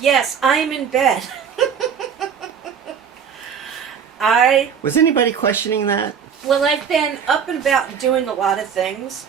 Yes, I am in bed. Was anybody questioning that? Well, I've been up and about doing a lot of things,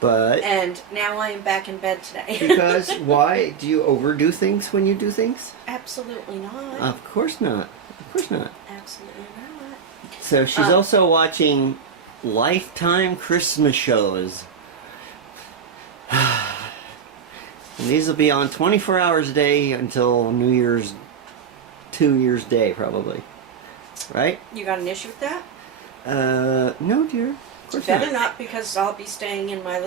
But and now I am back in bed today. because why do you overdo things when you do things? Absolutely not. Of course not. Of course not. Absolutely not. So she's also watching Lifetime Christmas shows. And these will be on 24 hours a day until New Year's, 2 Year's Day probably. Right? You got an issue with that? No, dear. Of course Better not, because I'll be staying in my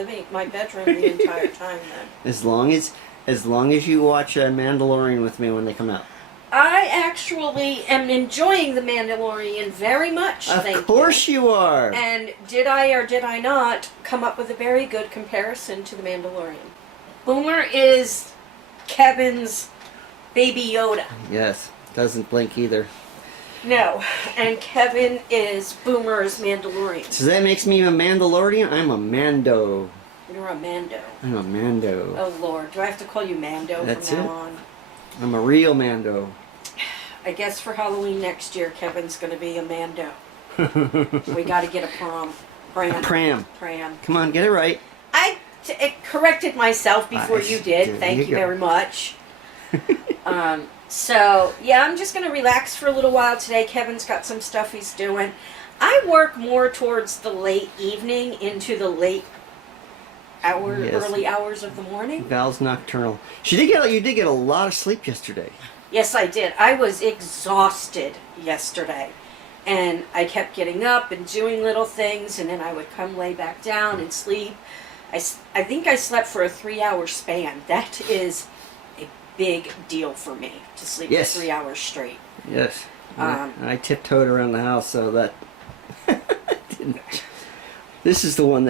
bedroom the entire time then. As long as you watch Mandalorian with me when they come out. I actually am enjoying The Mandalorian very much. Of course you are. And did I or did I not come up with a very good comparison to The Mandalorian? Boomer is Kevin's baby Yoda. Yes, doesn't blink either. No, and Kevin is Boomer's Mandalorian. So that makes me a Mandalorian? I'm a Mando. You're a Mando. I'm a Mando. Oh Lord, do I have to call you Mando That's from now it. on? I'm a real Mando. I guess for Halloween next year, Kevin's going to be a Mando. We got to get a pram. Pram. Come on, get it right. I corrected myself before you did. There Thank you you go. very much. So, yeah, I'm just going to relax for a little while today. Kevin's got some stuff he's doing. I work more towards the late evening into the late hours, Yes. early hours of the morning. Val's nocturnal. You did get a lot of sleep yesterday. Yes, I did. I was exhausted yesterday. And I kept getting up and doing little things, and then I would come lay back down and sleep. I think I slept for a 3-hour span. That is a big deal for me, to sleep Yes. for 3 hours straight. Yes. Um, I tiptoed around the house so that didn't. This is the one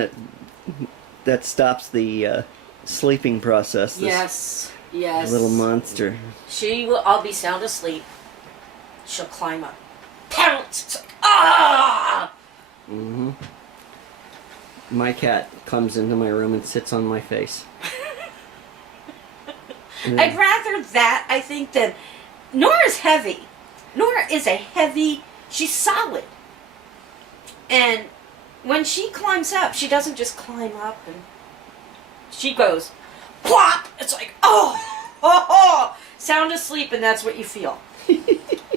that stops the sleeping process. This Yes. little monster. I'll be sound asleep. She'll climb up. Pounce! It's like, ah! Mm-hmm. My cat comes into my room and sits on my face. I'd rather that, I think, than... Nora's heavy. Nora is she's solid. And when she climbs up, she doesn't just climb up and... She goes, plop! It's like, oh! Sound asleep, and that's what you feel.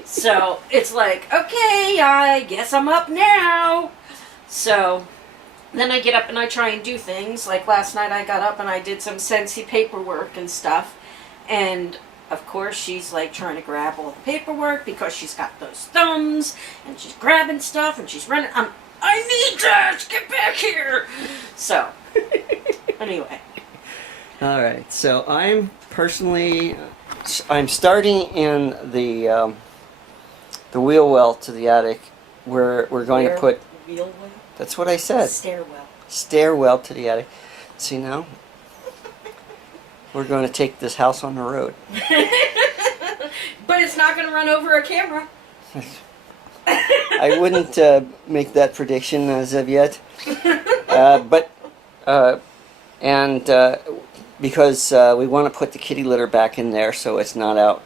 So, it's like, okay, I guess I'm up now. So... Then I get up and I try and do things. Like last night I got up and I did some Scentsy paperwork and stuff. And of course she's like trying to grab all the paperwork because she's got those thumbs. And she's grabbing stuff and she's running. I need that! Get back here! So, anyway. Alright, so I'm starting in the wheel well to the attic where we're going to put... Wheel well? That's what I said. Stairwell. Stairwell to the attic. See now? We're going to take this house on the road. But it's not going to run over a camera. I wouldn't make that prediction as of yet. Because we want to put the kitty litter back in there so it's not out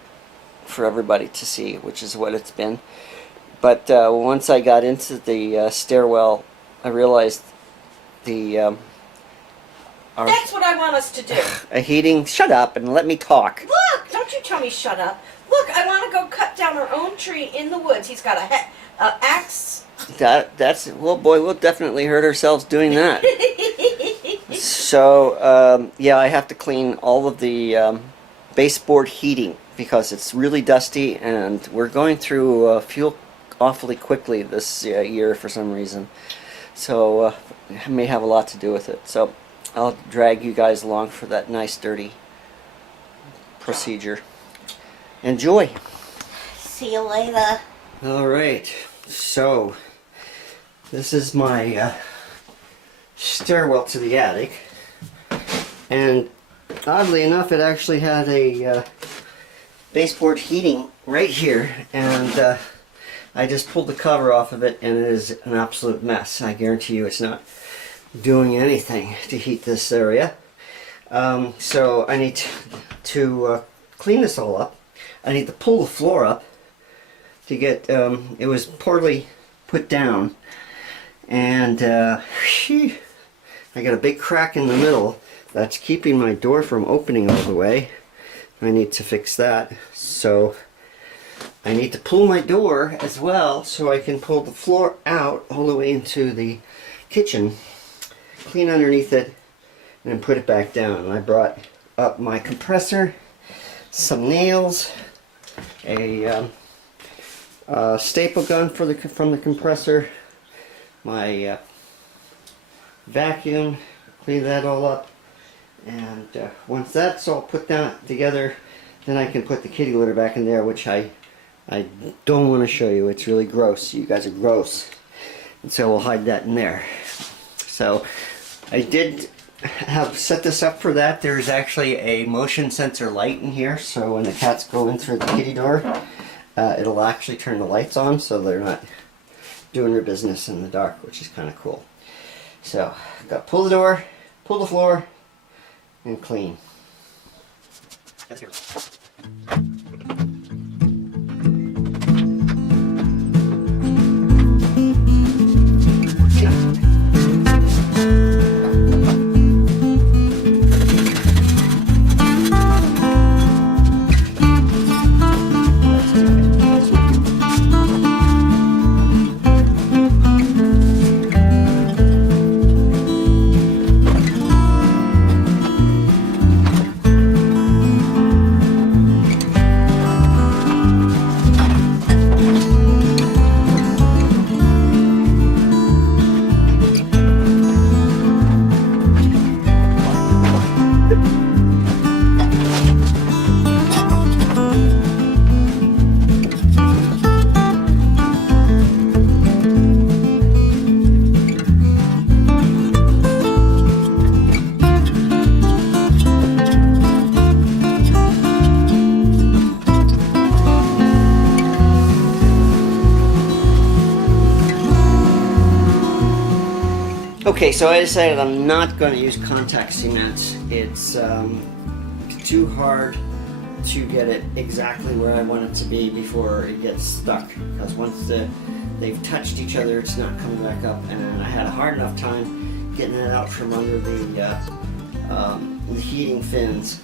for everybody to see, which is what it's been. But once I got into the stairwell, I realized That's what I want us to do. heating. Shut up and let me talk. Look, don't you tell me shut up. Look, I want to go cut down our own tree in the woods. He's got a axe. That's well, boy, we'll definitely hurt ourselves doing that. So yeah, I have to clean all of the baseboard heating because it's really dusty, and we're going through fuel awfully quickly this year for some reason. So it may have a lot to do with it. So I'll drag you guys along for that nice dirty procedure. Enjoy. See you later. All right. So this is my stairwell to the attic, and oddly enough, it actually had a baseboard heating right here, and I just pulled the cover off of it, and it is an absolute mess. I guarantee you it's not doing anything to heat this area. So I need to clean this all up I need to pull the floor up to get, it was poorly put down, and I got a big crack in the middle that's keeping my door from opening all the way. I need to fix that. So I need to pull my door as well so I can pull the floor out all the way into the kitchen, clean underneath it, and then put it back down. I brought up my compressor, some nails, a staple gun from the compressor, my vacuum, clean that all up, and once that's all put down together, then I can put the kitty litter back in there, which I don't want to show you. It's really gross. You guys are gross, and so we'll hide that in there. So I did have set this up for that. There's actually a motion sensor light in here, so when the cats go in through the kitty door, it'll actually turn the lights on so they're not doing their business in the dark, which is kind of cool. So, got to pull the door, pull the floor, and clean. That's here. Okay, so I decided I'm not going to use contact cement. It's too hard to get it exactly where I want it to be before it gets stuck. Because once they've touched each other, it's not coming back up. And I had a hard enough time getting it out from under the heating fins.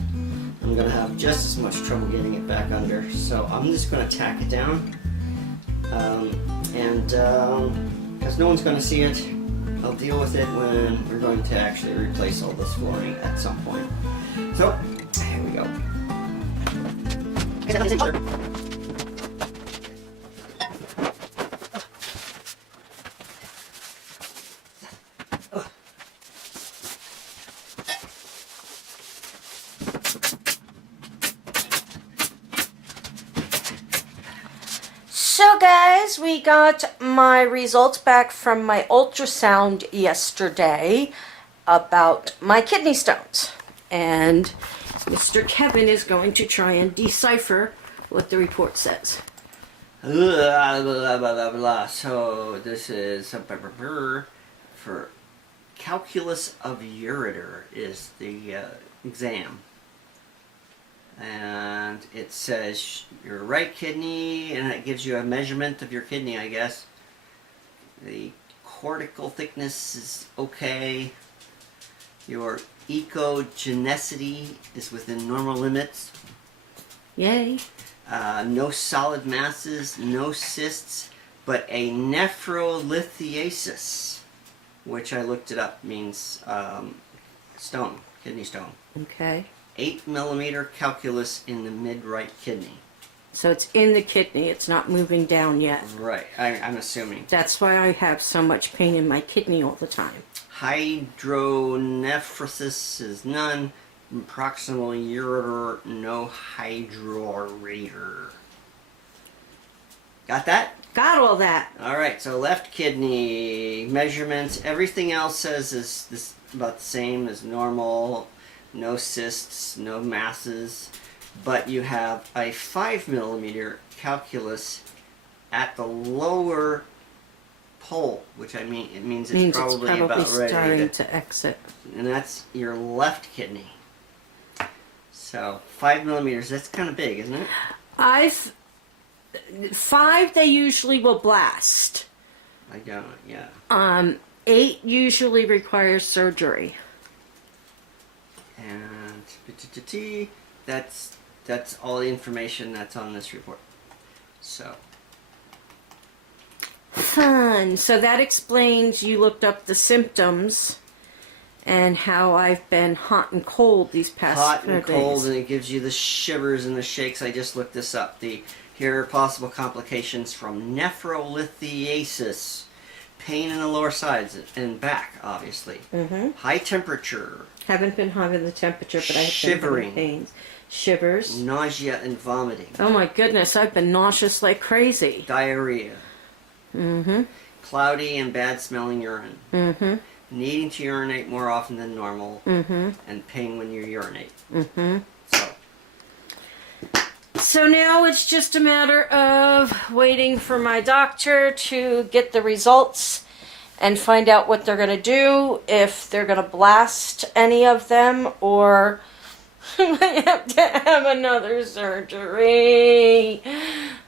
I'm going to have just as much trouble getting it back under. So I'm just going to tack it down. Because no one's going to see it, I'll deal with it when we're going to actually replace all this flooring at some point. So, here we go. So guys, we got my results back from my ultrasound yesterday about my kidney stones. And Mr. Kevin is going to try and decipher what the report says. Blah, blah, blah, blah, blah. So this is for calculus of ureter is the exam. And it says your right kidney, and it gives you a measurement of your kidney, I guess. The cortical thickness is okay. Your echogenicity is within normal limits. Yay. No solid masses, no cysts, but a nephrolithiasis, which I looked it up, means stone, kidney stone. Okay. 8 millimeter calculus in the mid-right kidney. So it's in the kidney, it's not moving down yet. Right, I'm assuming. That's why I have so much pain in my kidney all the time. Hydronephrosis is none. Proximal ureter, no hydrorator. Got that? Got all that. Alright, so left kidney measurements. Everything else says is this about the same as normal. No cysts, no masses. But you have a 5 millimeter calculus at the lower pole, which I mean, it means it's probably about starting ready to exit. and that's your left kidney. So 5 millimeters, that's kind of big, isn't it? I've 5 they usually will blast. I don't. Yeah. 8 usually requires surgery. And that's all the information that's on this report. So. Fun. So that explains you looked up the symptoms and how I've been hot and cold these past Hot 4 and days. cold, and it gives you the shivers and the shakes. I just looked this up. Here are possible complications from nephrolithiasis, pain in the lower sides and back, obviously. Mm-hmm. High temperature, Haven't been having the temperature, but I've Shivering. been having pains. Shivers. nausea and vomiting, Oh my goodness, I've been nauseous like crazy. diarrhea, Mm-hmm. cloudy and bad smelling urine, Mm-hmm. needing to urinate more often than normal, Mm-hmm. and pain when you urinate. Mm-hmm. So, So now it's just a matter of waiting for my doctor to get the results and find out what they're going to do, if they're going to blast any of them or I have to have another surgery.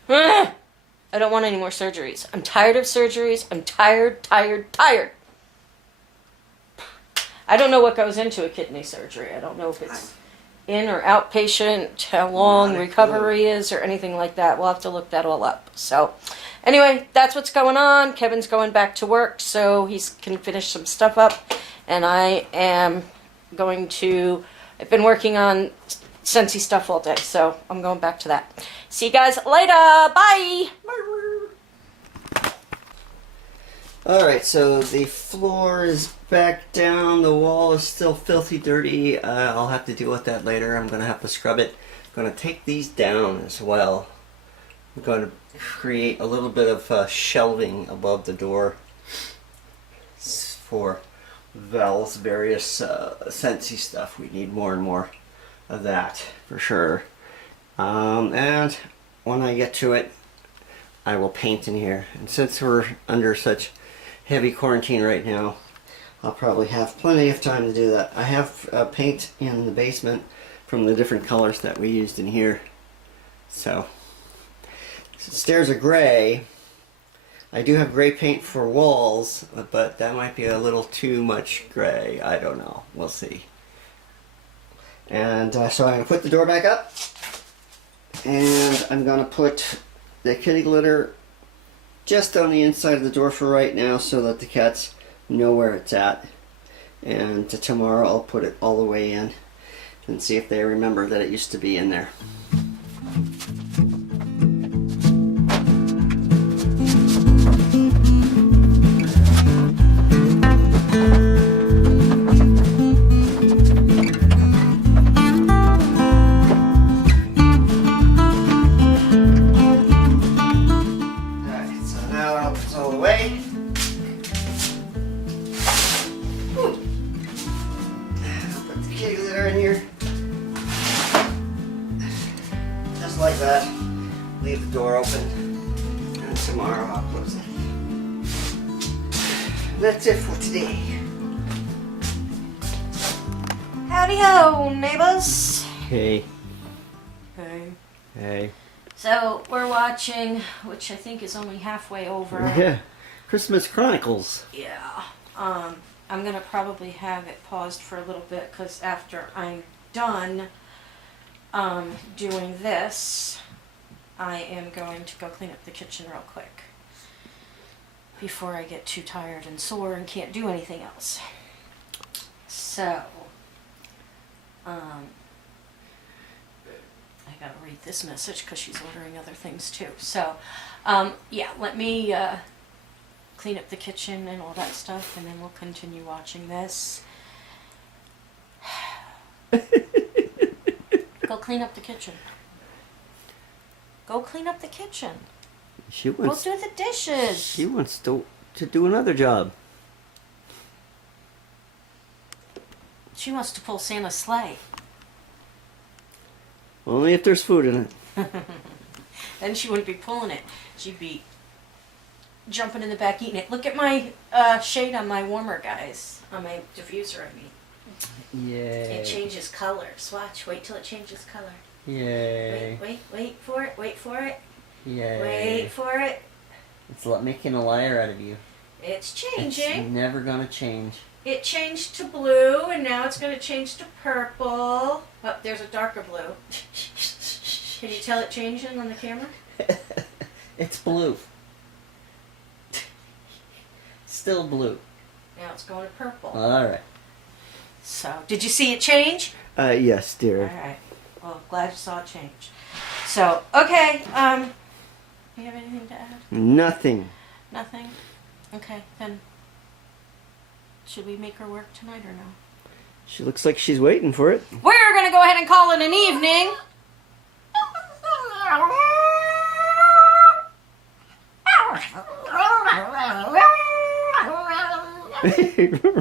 I don't want any more surgeries. I'm tired of surgeries. I'm tired. I don't know what goes into a kidney surgery. I don't know if it's in or outpatient, how long Not a recovery is or anything like that. We'll have to look that all up. So anyway, that's what's going on. Kevin's going back to work so he can finish some stuff up. And I am going to, I've been working on Scentsy stuff all day, so I'm going back to that. See you guys later. Bye. alright, so the floor is back down, the wall is still filthy dirty. I'll have to deal with that later. I'm going to have to scrub it. I'm going to take these down as well. I'm going to create a little bit of shelving above the door for Val's various Scentsy stuff. We need more and more of that for sure. And when I get to it, I will paint in here. And since we're under such heavy quarantine right now, I'll probably have plenty of time to do that. I have paint in the basement from the different colors that we used in here. So, the stairs are gray. I do have gray paint for walls, but that might be a little too much gray. I don't know. We'll see. And so I'm going to put the door back up. And I'm going to put the kitty glitter just on the inside of the door for right now so that the cats know where it's at. And tomorrow I'll put it all the way in and see if they remember that it used to be in there. Alright, so now I'll put it all away. I'll put the kitty litter in here. Just like that. Leave the door open. And tomorrow I'll close it. That's it for today. Howdy ho, neighbors. Hey. Okay. Hey. So we're watching, which I think is only halfway over. Yeah. Christmas Chronicles. Yeah. I'm gonna probably have it paused for a little bit because after I'm done doing this, I am going to go clean up the kitchen real quick before I get too tired and sore and can't do anything else. So, I gotta read this message because she's ordering other things too. So, yeah, let me clean up the kitchen and all that stuff, and then we'll continue watching this. Go clean up the kitchen. Go clean up the kitchen. She Go wants. do the dishes. She wants to do another job. She wants to pull Santa's sleigh. Only if there's food in it. Then she wouldn't be pulling it. She'd be jumping in the back eating it. Look at my shade on my warmer, guys. On my diffuser, I mean. Yay. It changes colors. Watch. Wait till it changes color. Yay. Wait for it. Wait for it. Yay. Wait for it. It's making a liar out of you. It's It's changing. never gonna change. It changed to blue, and now it's going to change to purple. Oh, there's a darker blue. Can you tell it changing on the camera? It's blue. Still blue. Now it's going to purple. Alright. So, did you see it change? Yes, All dear. right. Well, glad you saw it change. So, okay. You have anything to add? Nothing. Nothing? Okay, then. Should we make her work tonight or no? She looks like she's waiting for it. We're going to go ahead and call it an evening.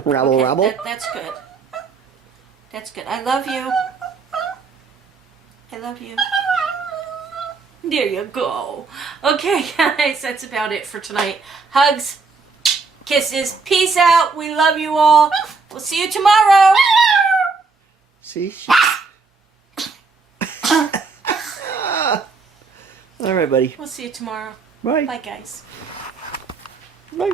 Rabble, Okay, rabble. that's good. That's good. I love you. I love you. There you go. Okay, guys, that's about it for tonight. Hugs, kisses, peace out. We love you all. We'll see you tomorrow. See? All right, buddy. We'll see you tomorrow. Bye. Bye, guys. Bye.